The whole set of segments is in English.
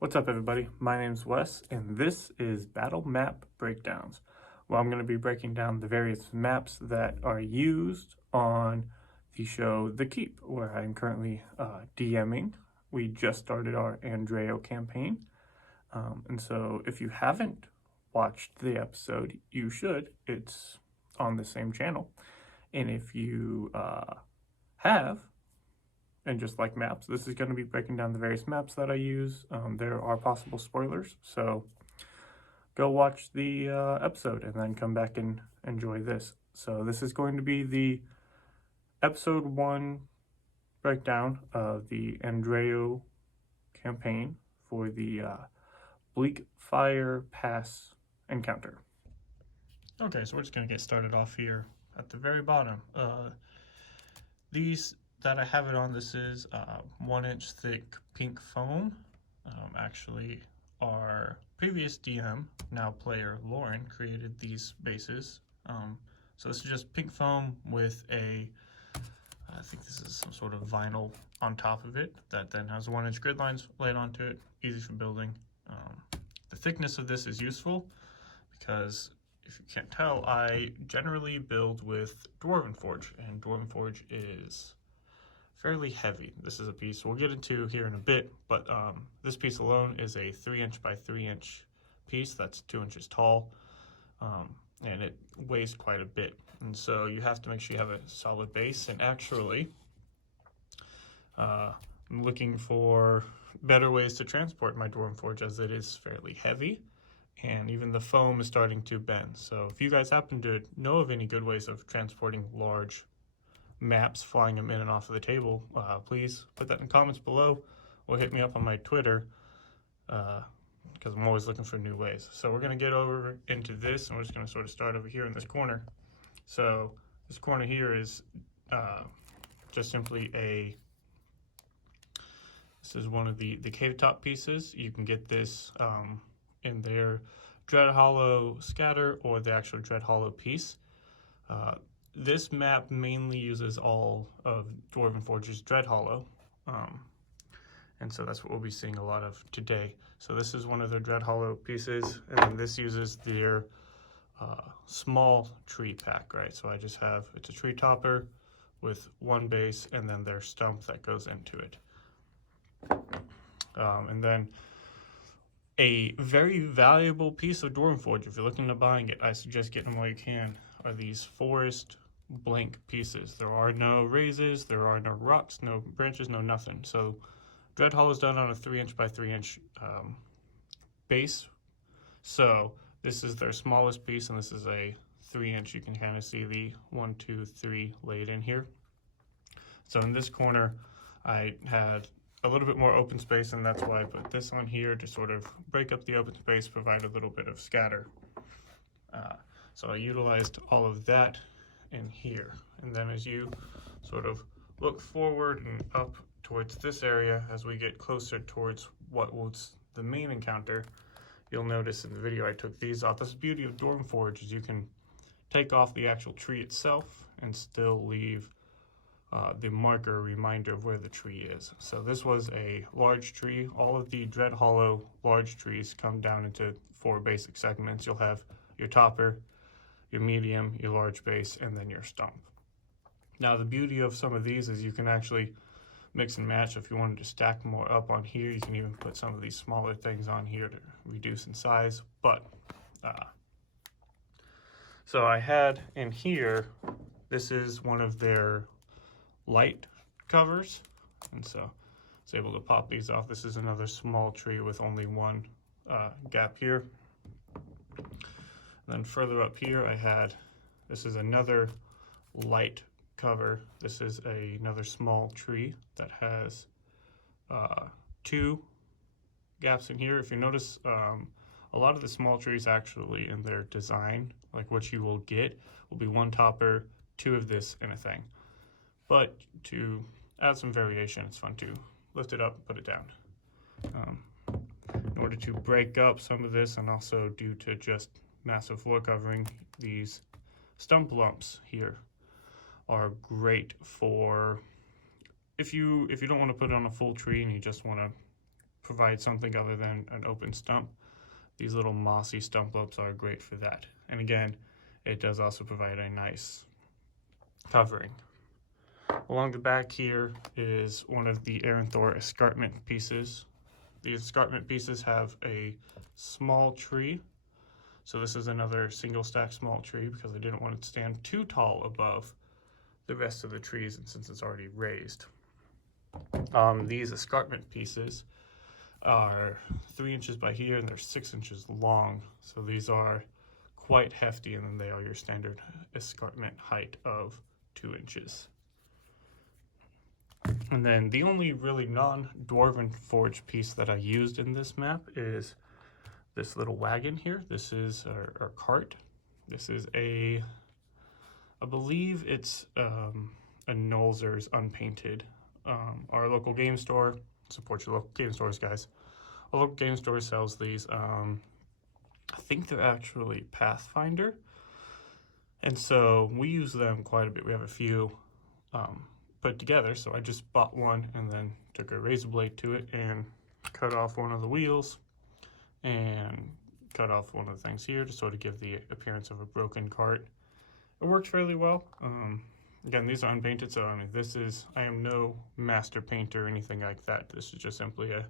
What's up, everybody? My name's Wes, and this is Battle Map Breakdowns, where I'm going to be breaking down the various maps that are used on the show The Keep, where I'm currently DMing. We just started our Andreo campaign, and so if you haven't watched the episode, you should. It's on the same channel, and if you have, and just like maps, this is going to be breaking down the various maps that I use. There are possible spoilers, so go watch the episode and then come back and enjoy this. So this is going to be the episode 1 breakdown of the Andreo campaign for the Bleakfire Pass encounter. Okay, so we're just going to get started off here at the very bottom. These that I have it on, this is 1-inch thick pink foam. Actually, our previous DM, now player Lauren, created these bases. So this is just pink foam with I think this is some sort of vinyl on top of it that then has 1-inch grid lines laid onto it, easy for building. The thickness of this is useful because, if you can't tell, I generally build with Dwarven Forge, and Dwarven Forge is fairly heavy. This is a piece we'll get into here in a bit, but this piece alone is a 3-inch by 3-inch piece that's 2 inches tall, and it weighs quite a bit. And so you have to make sure you have a solid base. And actually, I'm looking for better ways to transport my Dwarven Forge, as it is fairly heavy, and even the foam is starting to bend. So if you guys happen to know of any good ways of transporting large maps, flying them in and off of the table, please put that in the comments below, or hit me up on my Twitter, because I'm always looking for new ways. So we're going to get over into this, and we're just going to sort of start over here in this corner. So this corner here is just simply this is one of the cave top pieces. You can get this in their Dread Hollow scatter or the actual Dread Hollow piece. This map mainly uses all of Dwarven Forge's Dread Hollow, and so that's what we'll be seeing a lot of today. So this is one of their Dread Hollow pieces, and then this uses their small tree pack, right? So I just have, it's a tree topper with one base, and then their stump that goes into it. And then a very valuable piece of Dwarven Forge, if you're looking at buying it, I suggest getting them while you can, are these forest blank pieces. There are no raises, there are no rocks, no branches, no nothing. So Dread Hollow is done on a 3-inch by 3-inch base. So this is their smallest piece, and this is a 3-inch. You can kind of see the 1, 2, 3 laid in here. So in this corner, I had a little bit more open space, and that's why I put this on here to sort of break up the open space, provide a little bit of scatter. So I utilized all of that in here. And then as you sort of look forward and up towards this area, as we get closer towards what was the main encounter, you'll notice in the video I took these off. That's the beauty of Dwarven Forge, is you can take off the actual tree itself and still leave the marker reminder of where the tree is. So this was a large tree. All of the Dread Hollow large trees come down into 4 basic segments. You'll have your topper, your medium, your large base, and then your stump. Now the beauty of some of these is you can actually mix and match. If you wanted to stack more up on here, you can even put some of these smaller things on here to reduce in size. But so I had in here, this is one of their light covers, and so I was able to pop these off. This is another small tree with only one gap here. And then further up here I had, this is another light cover. This is another small tree that has 2 gaps in here. If you notice, a lot of the small trees actually in their design, like what you will get, will be 1 topper, 2 of this, and a thing. But to add some variation, it's fun to lift it up and put it down. In order to break up some of this, and also due to just massive floor covering, these stump lumps here are great for if you don't want to put on a full tree and you just want to provide something other than an open stump, these little mossy stump lumps are great for that. And again, it does also provide a nice covering. Along the back here is one of the Erenthor escarpment pieces. The escarpment pieces have a small tree. So this is another single stack small tree because I didn't want it to stand too tall above the rest of the trees, and since it's already raised. These escarpment pieces are 3 inches by here and they're 6 inches long. So these are quite hefty, and then they are your standard escarpment height of 2 inches. And then the only really non-Dwarven Forge piece that I used in this map is this little wagon here. This is our cart. This is I believe it's a Nolzur's unpainted. Our local game store, support your local game stores, guys. Our local game store sells these. I think they're actually Pathfinder. And so we use them quite a bit. We have a few put together. So I just bought one and then took a razor blade to it and cut off one of the wheels and cut off one of the things here to sort of give the appearance of a broken cart. It worked fairly well. Again, these are unpainted, so I mean, I am no master painter or anything like that. This is just simply a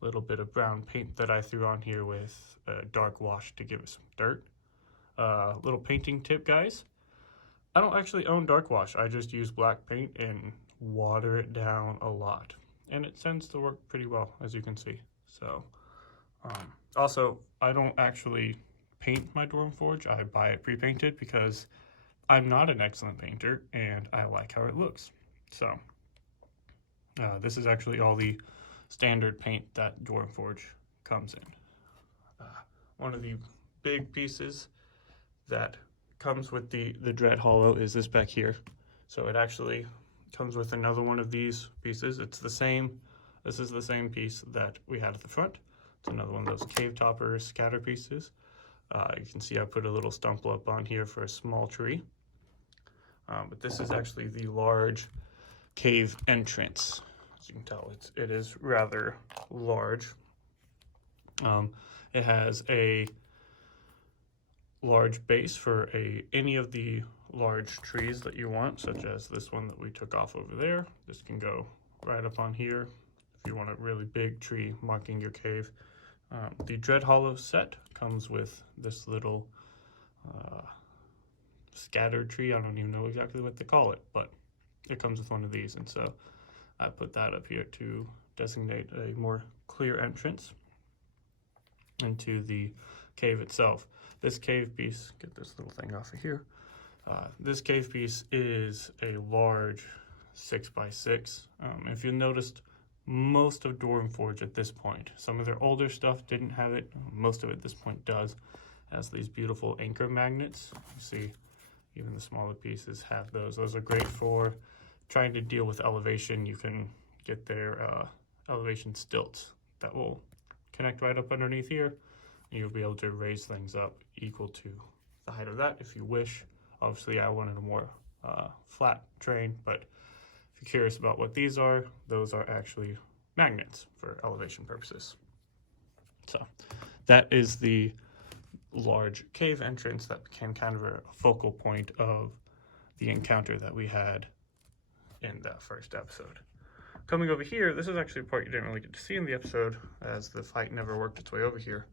little bit of brown paint that I threw on here with a dark wash to give it some dirt. Little painting tip, guys. I don't actually own dark wash. I just use black paint and water it down a lot. And it tends to work pretty well, as you can see. So, also, I don't actually paint my Dwarven Forge. I buy it pre-painted because I'm not an excellent painter and I like how it looks. So, this is actually all the standard paint that Dwarven Forge comes in. One of the big pieces that comes with the Dread Hollow is this back here. So it actually comes with another one of these pieces. It's the same. This is the same piece that we had at the front. It's another one of those cave topper scatter pieces. You can see I put a little stump up on here for a small tree. But this is actually the large cave entrance. As you can tell, it is rather large. It has a large base for any of the large trees that you want, such as this one that we took off over there. This can go right up on here if you want a really big tree marking your cave. The Dread Hollow set comes with this little scattered tree. I don't even know exactly what they call it, but it comes with one of these, and so I put that up here to designate a more clear entrance into the cave itself. This cave piece, get this little thing off of here. This cave piece is a large 6x6. If you noticed, most of Dwarven Forge at this point, some of their older stuff didn't have it. Most of it at this point does. It has these beautiful anchor magnets. You see, even the smaller pieces have those. Those are great for trying to deal with elevation. You can get their elevation stilts that will connect right up underneath here. You'll be able to raise things up equal to the height of that if you wish. Obviously, I wanted a more flat terrain, but if you're curious about what these are, those are actually magnets for elevation purposes. So that is the large cave entrance that became kind of a focal point of the encounter that we had in that first episode. Coming over here, this is actually a part you didn't really get to see in the episode, as the fight never worked its way over here.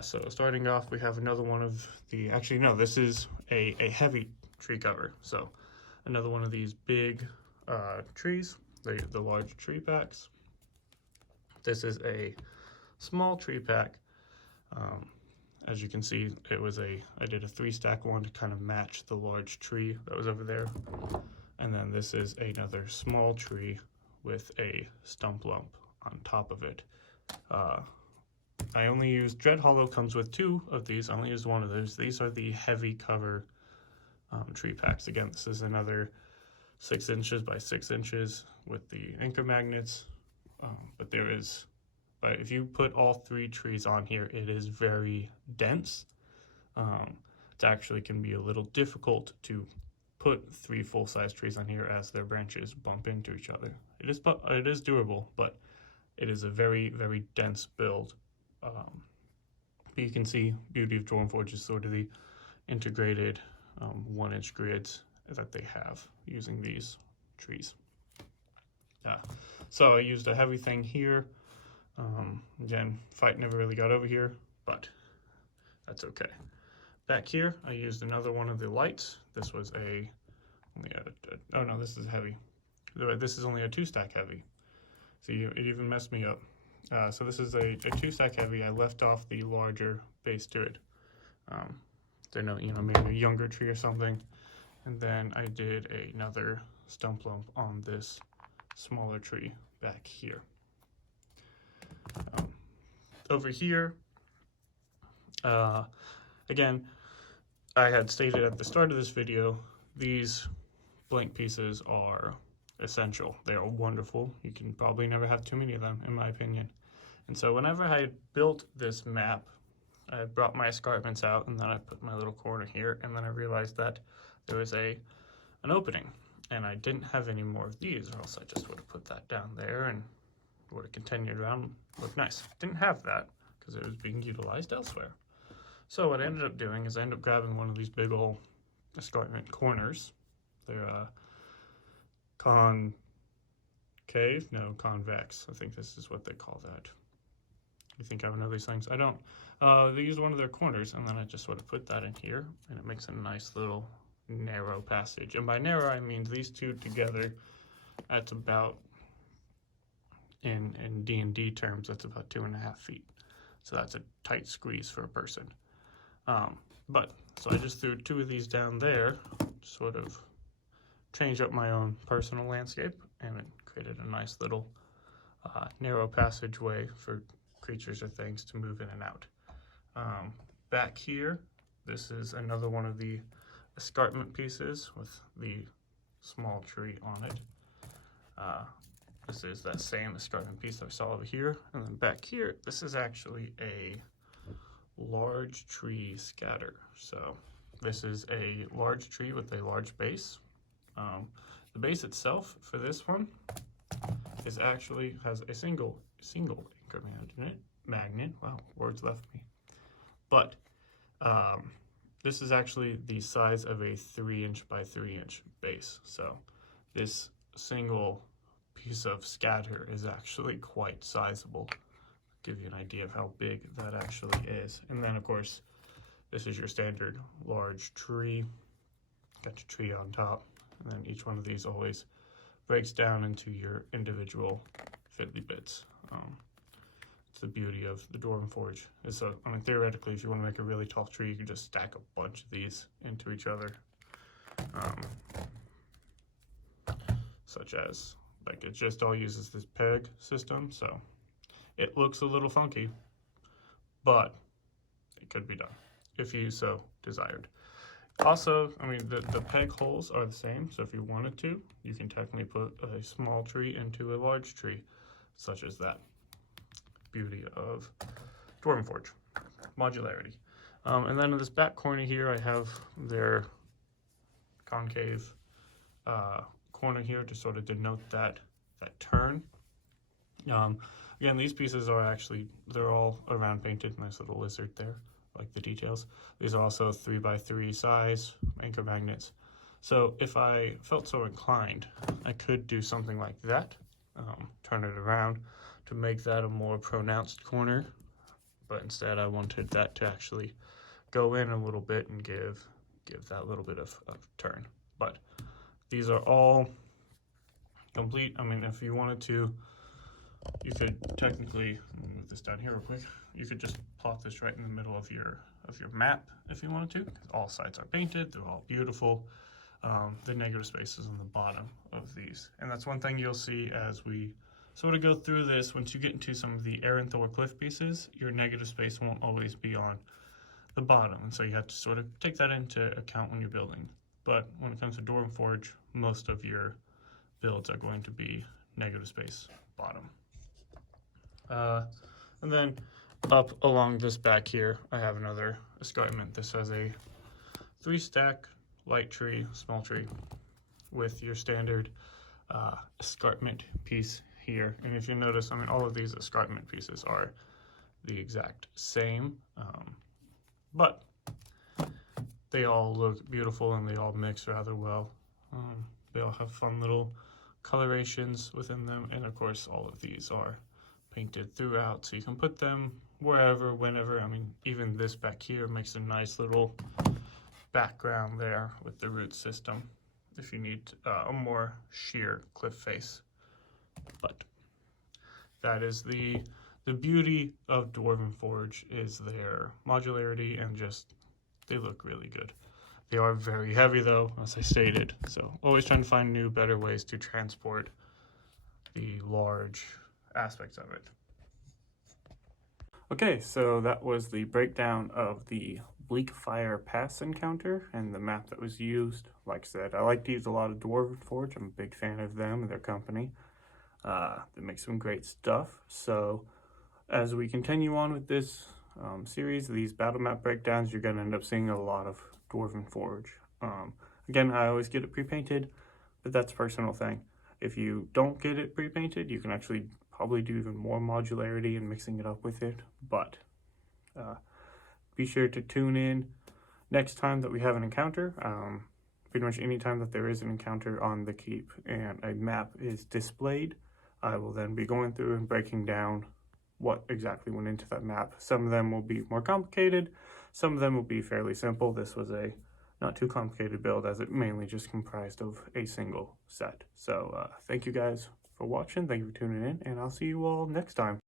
So starting off, we have another one of the, actually no, this is a heavy tree cover. So another one of these big trees, the large tree packs. This is a small tree pack. As you can see, I did a 3-stack one to kind of match the large tree that was over there. And then this is another small tree with a stump lump on top of it. I only used Dread Hollow comes with 2 of these. I only used one of those. These are the heavy cover tree packs. Again, this is another 6 inches by 6 inches with the anchor magnets. But if you put all 3 trees on here, it is very dense. It actually can be a little difficult to put 3 full-size trees on here as their branches bump into each other. It is doable, but it is a very, very dense build. But you can see beauty of Stormforge is sort of the integrated 1-inch grids that they have using these trees. So I used a heavy thing here. Again, fight never really got over here, but that's okay. Back here, I used another one of the lights. This was oh no, this is heavy. This is only a 2-stack heavy. See, it even messed me up. So this is a 2-stack heavy. I left off the larger base to it. I know, maybe a younger tree or something. And then I did another stump lump on this smaller tree back here. Over here, again, I had stated at the start of this video, these blank pieces are essential. They are wonderful. You can probably never have too many of them, in my opinion. And so whenever I built this map, I brought my escarpments out, and then I put my little corner here, and then I realized that there was an opening, and I didn't have any more of these, or else I just would have put that down there and would have continued around, looked nice. Didn't have that because it was being utilized elsewhere. So what I ended up doing is I ended up grabbing one of these big old escarpment corners. They're convex. I think this is what they call that. You think I would know these things? I don't. They used one of their corners, and then I just sort of put that in here, and it makes a nice little narrow passage. And by narrow, I mean these two together, that's about, in D&D terms, that's about 2.5 feet. So that's a tight squeeze for a person. So I just threw 2 of these down there, sort of change up my own personal landscape, and it created a nice little narrow passageway for creatures or things to move in and out. Back here, this is another one of the escarpment pieces with the small tree on it. This is that same escarpment piece that I saw over here. And then back here, this is actually a large tree scatter. So this is a large tree with a large base. The base itself for this one is actually has a single anchor magnet. Wow, words left me. But this is actually the size of a 3-inch by 3-inch base. So this single piece of scatter is actually quite sizable. Give you an idea of how big that actually is. And then of course, this is your standard large tree. Got your tree on top, and then each one of these always breaks down into your individual fiddly bits. It's the beauty of the Dwarven Forge. So, theoretically, if you want to make a really tall tree, you can just stack a bunch of these into each other. Such as, it just all uses this peg system, so it looks a little funky, but it could be done if you so desired. Also, the peg holes are the same, so if you wanted to, you can technically put a small tree into a large tree, such as that. Beauty of Dwarven Forge. Modularity. And then in this back corner here, I have their concave corner here to sort of denote that turn. Again, these pieces are actually, they're all around painted. Nice little lizard there, like the details. These are also 3x3 size anchor magnets. So if I felt so inclined, I could do something like that, turn it around to make that a more pronounced corner. But instead I wanted that to actually go in a little bit and give that little bit of turn. But these are all complete. If you wanted to, you could technically, let me move this down here real quick. You could just plot this right in the middle of your map if you wanted to, because all sides are painted, they're all beautiful. The negative space is on the bottom of these. And that's one thing you'll see as we sort of go through this. Once you get into some of the Aranthor cliff pieces, your negative space won't always be on the bottom. And so you have to sort of take that into account when you're building. But when it comes to Dwarven Forge, most of your builds are going to be negative space bottom. And then up along this back here, I have another escarpment. This has a 3-stack light tree, small tree, with your standard escarpment piece here. And if you notice, I mean, all of these escarpment pieces are the exact same, but they all look beautiful and they all mix rather well. They all have fun little colorations within them, and of course all of these are painted throughout, so you can put them wherever, whenever. I mean, even this back here makes a nice little background there with the root system if you need a more sheer cliff face. But that is the beauty of Dwarven Forge, is their modularity, and just they look really good. They are very heavy though, as I stated, so always trying to find new, better ways to transport the large aspects of it. Okay, so that was the breakdown of the Bleakfire Pass encounter and the map that was used. Like I said, I like to use a lot of Dwarven Forge. I'm a big fan of them and their company. They make some great stuff. So as we continue on with this series, these battle map breakdowns, you're going to end up seeing a lot of Dwarven Forge. Again, I always get it pre-painted, but that's a personal thing. If you don't get it pre-painted, you can actually probably do even more modularity and mixing it up with it. But be sure to tune in next time that we have an encounter. Pretty much any time that there is an encounter on the keep and a map is displayed, I will then be going through and breaking down what exactly went into that map. Some of them will be more complicated, some of them will be fairly simple. This was a not too complicated build, as it mainly just comprised of a single set. So thank you guys for watching, thank you for tuning in, and I'll see you all next time.